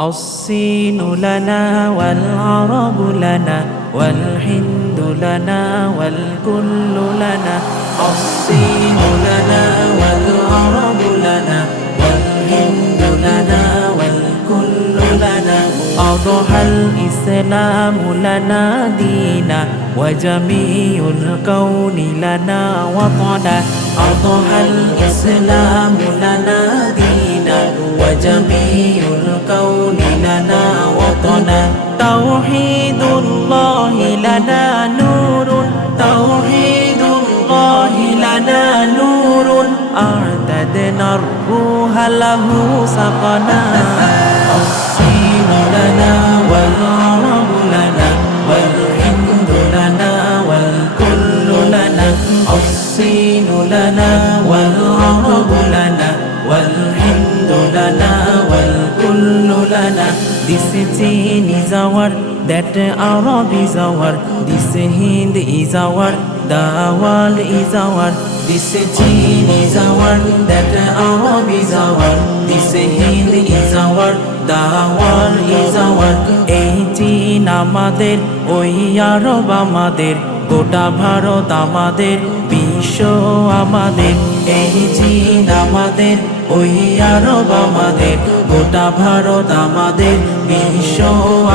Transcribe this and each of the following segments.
الصين لنا والعرب لنا والهند لنا والكل لنا الصين لنا والعرب لنا والهند لنا والكل لنا أضحى الإسلام لنا دينا وجميع الكون لنا وطنا أضحى الإسلام لنا دينا وجميع الكون لنا وطنا توحيد الله لنا نور توحيد الله لنا نور أعتدنا الروح له سقنا الصين لنا والعرب لنا والهند لنا والكل لنا الصين لنا والعرب لنا والهند لنا والكل لنا This chain is our, that Arab is our, this Hind is our, the world is our. This chain is our, that Arab is our, this Hind is our, the world is our. এই চীন আমাদের, ওই আরব আমাদের, গোটা ভারত আমাদের, বিশ্ব আমাদের। এই চীন আমাদের, ওই আরব আমাদের, গোটা ভারত আমাদের, বিশ্ব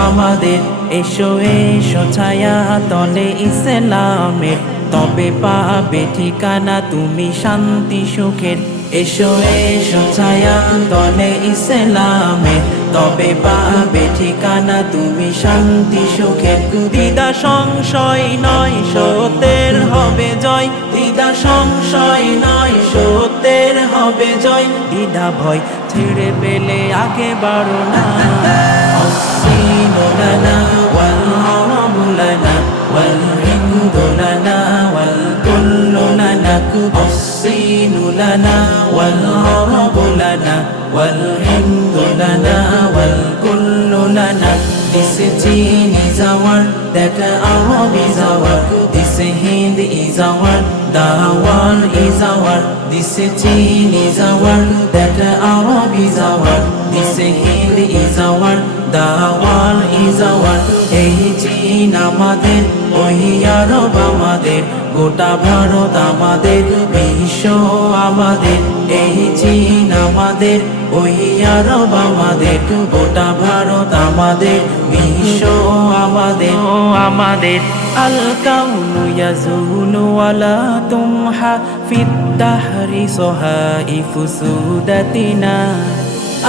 আমাদের। এসো এসো ছায়া তলে ইসলামের, তবে পাবে ঠিকানা তুমি শান্তি সুখের। এসো এসো ছায়া তলে ইসলামের, তবে পাবে ঠিকানা তুমি শান্তি সুখের। দ্বিধা সংশয় নয় সত্যের হবে জয়, দ্বিধা সংশয় নয় সত্যের হবে জয়। দ্বিধা ভয় ছেড়ে পেলে আগে বাড়ো না। الصين لنا والعرب لنا والهند لنا والكل لنا الصين لنا والعرب لنا والهند لنا والكل لنا This chain is our, that Arab is our, this Hind is our, the world is our. This chain is our, that Arab is our, this Hind is our, the world is our. এই চীন আমাদের, ওই আরব আমাদের, গোটা ভারত আমাদের, বিশ্ব আমাদের। এই চীন আমাদের, ওই আরব আমাদের, গোটা ভারত আমাদের, বিশ্ব আমাদের। আমাদের আল কাউনু ইয়াজুলু ওয়ালা তুমহা ফিদ দাহরি সহাইফু সুদাতিনা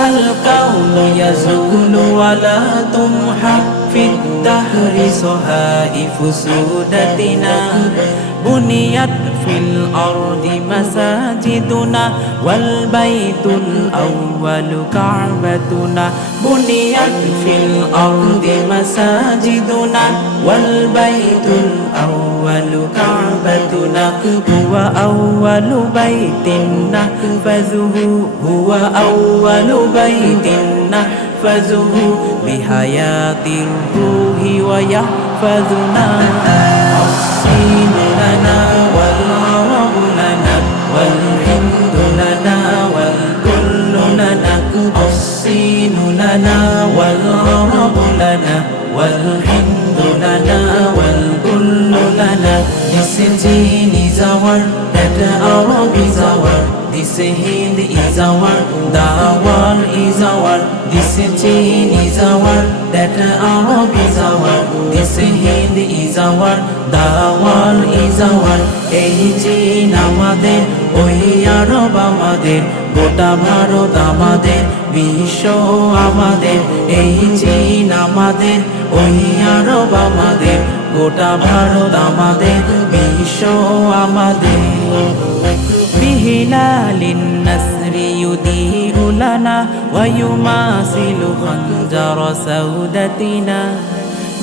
আল কাউনু ইয়াজুলু ওয়ালা তুমহা ফিদ দাহরি সহাইফু সুদাতিনা বুনিয়াত ফিল আরদি মাসাজিদুনা ওয়াল বাইতুল আউয়ালু কাবাতুনা বুনিয়াত ফিল আরদি মাসাজিদুনা ওয়াল বাইতুল আউয়ালু কাবাতুনা হুয়া আউয়ালু বাইতিন নাহফাযুহু হুয়া আউয়ালু বাইতিন নাহফাযুহু বিহায়াতির রূহি ওয়া ইয়াহফাযুনা الصين لنا والعرب لنا والهند لنا والكل لنا الصين لنا والعرب لنا والهند لنا والكل لنا This chain is our, that Arab is our, this Hind is our, the world is our. This chain is our, that Arab is our, this Hind is our, the world is our. এই চীন আমাদের, ওই আরব আমাদের, গোটা ভারত আমাদের, বিশ্ব আমাদের। এই চীন আমাদের, ওই আরব আমাদের, গোটা ভারত আমাদের, বিশ্ব আমাদের। بهلال النسر يضيء لنا ويماثل خنجر سودتنا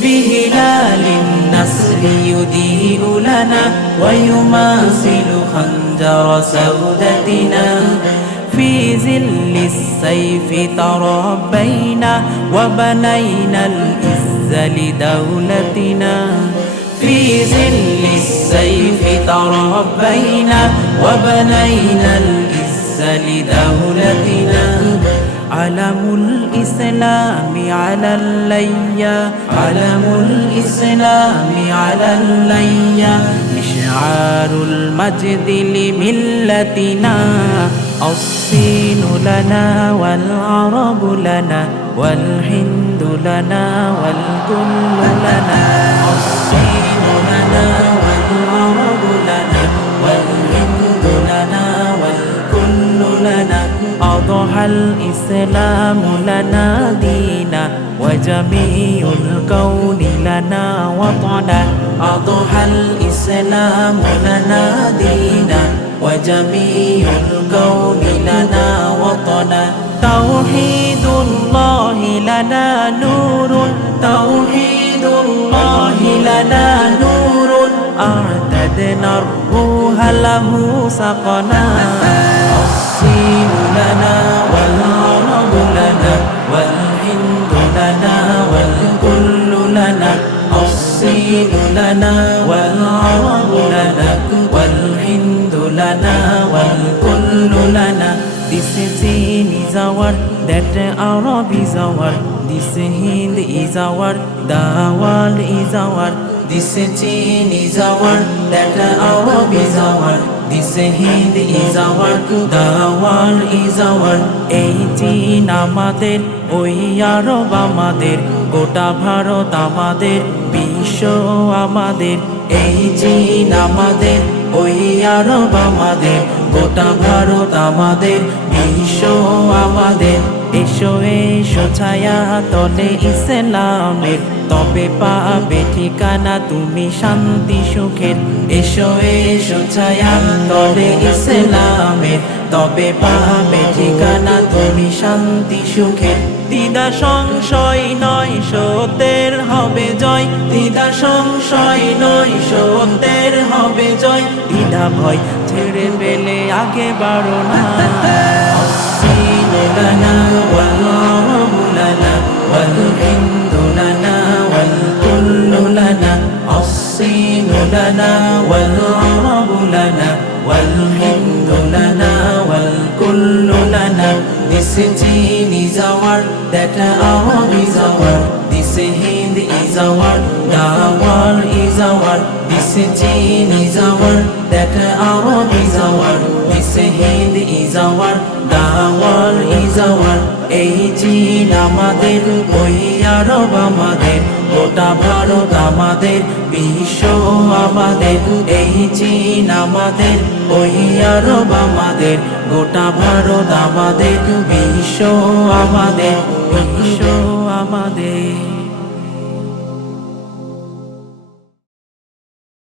بهلال النسر يضيء لنا ويماثل خنجر سودتنا في ظل السيف تربينا وبنينا العز لدولتنا في ظل السيف تربينا وبنينا العز لدولتنا আলামুল ইসলামি আলাল্লাইয়া আলামুল ইসলামি আলাল্লাইয়া মিশআরুল Maijdi লিমিল্লাতিনা الصين لنا والعرب لنا والهند لنا والكل لنا الصين لنا والعرب لنا والهند لنا والكل لنا أضحى الإسلام لنا دينا وجميع الكون لنا وطنا أضحى الإسلام لنا دينا وجميع الكون لنا وطنا توحيد الله لنا نور توحيد الله لنا نور أعتدنا الروح له سقنا الصين لنا والعرب لنا والهند لنا والكل لنا الصين لنا والعرب لنا والهند lana wal kullu lana. This Chin is our, that Arab is our, this Hind is our, the world is our. This Chin is our, that Arab is our, this Hind is our, the world is our. এই চীন আমাদের, ওই আরব আমাদের, গোটা ভারত আমাদের, বিশ্ব আমাদের। এই চীন আমাদের, ওই আরব আমাদের, গোটা ভারত আমাদের, বিশ্ব আমাদের। এসো এসো ছায়া তলে ইসলামের, তবে পাবে ঠিকানা তুমি শান্তি সুখের। এসো এসো ছায়া তলে ইসলামের, তবে পাবে ঠিকানা তুমি শান্তি সুখের। দ্বিধা সংশয় নয় সত্যের হবে জয়, দ্বিধা সংশয় নয় সত্যের হবে জয়। দ্বিধা ভয় ছেড়ে পেলে আগে বাড়ো না। الصين لنا والعرب لنا والهند لنا والكل لنا الصين لنا والعرب لنا والهند لنا والكل لنا. This Chin is our, that Arab is our, this Hind is our, the world is our. This Chin is our, that Arab is our, this Hind is our, the world is our. এই চীন আমাদের, ওই আরব আমাদের, গোটা ভারত আমাদের, বিশ্ব আমাদের। এই চীন আমাদের, ওই আরব আমাদের, গোটা ভারত আমাদের, বিশ্ব আমাদের, বিশ্ব আমাদের।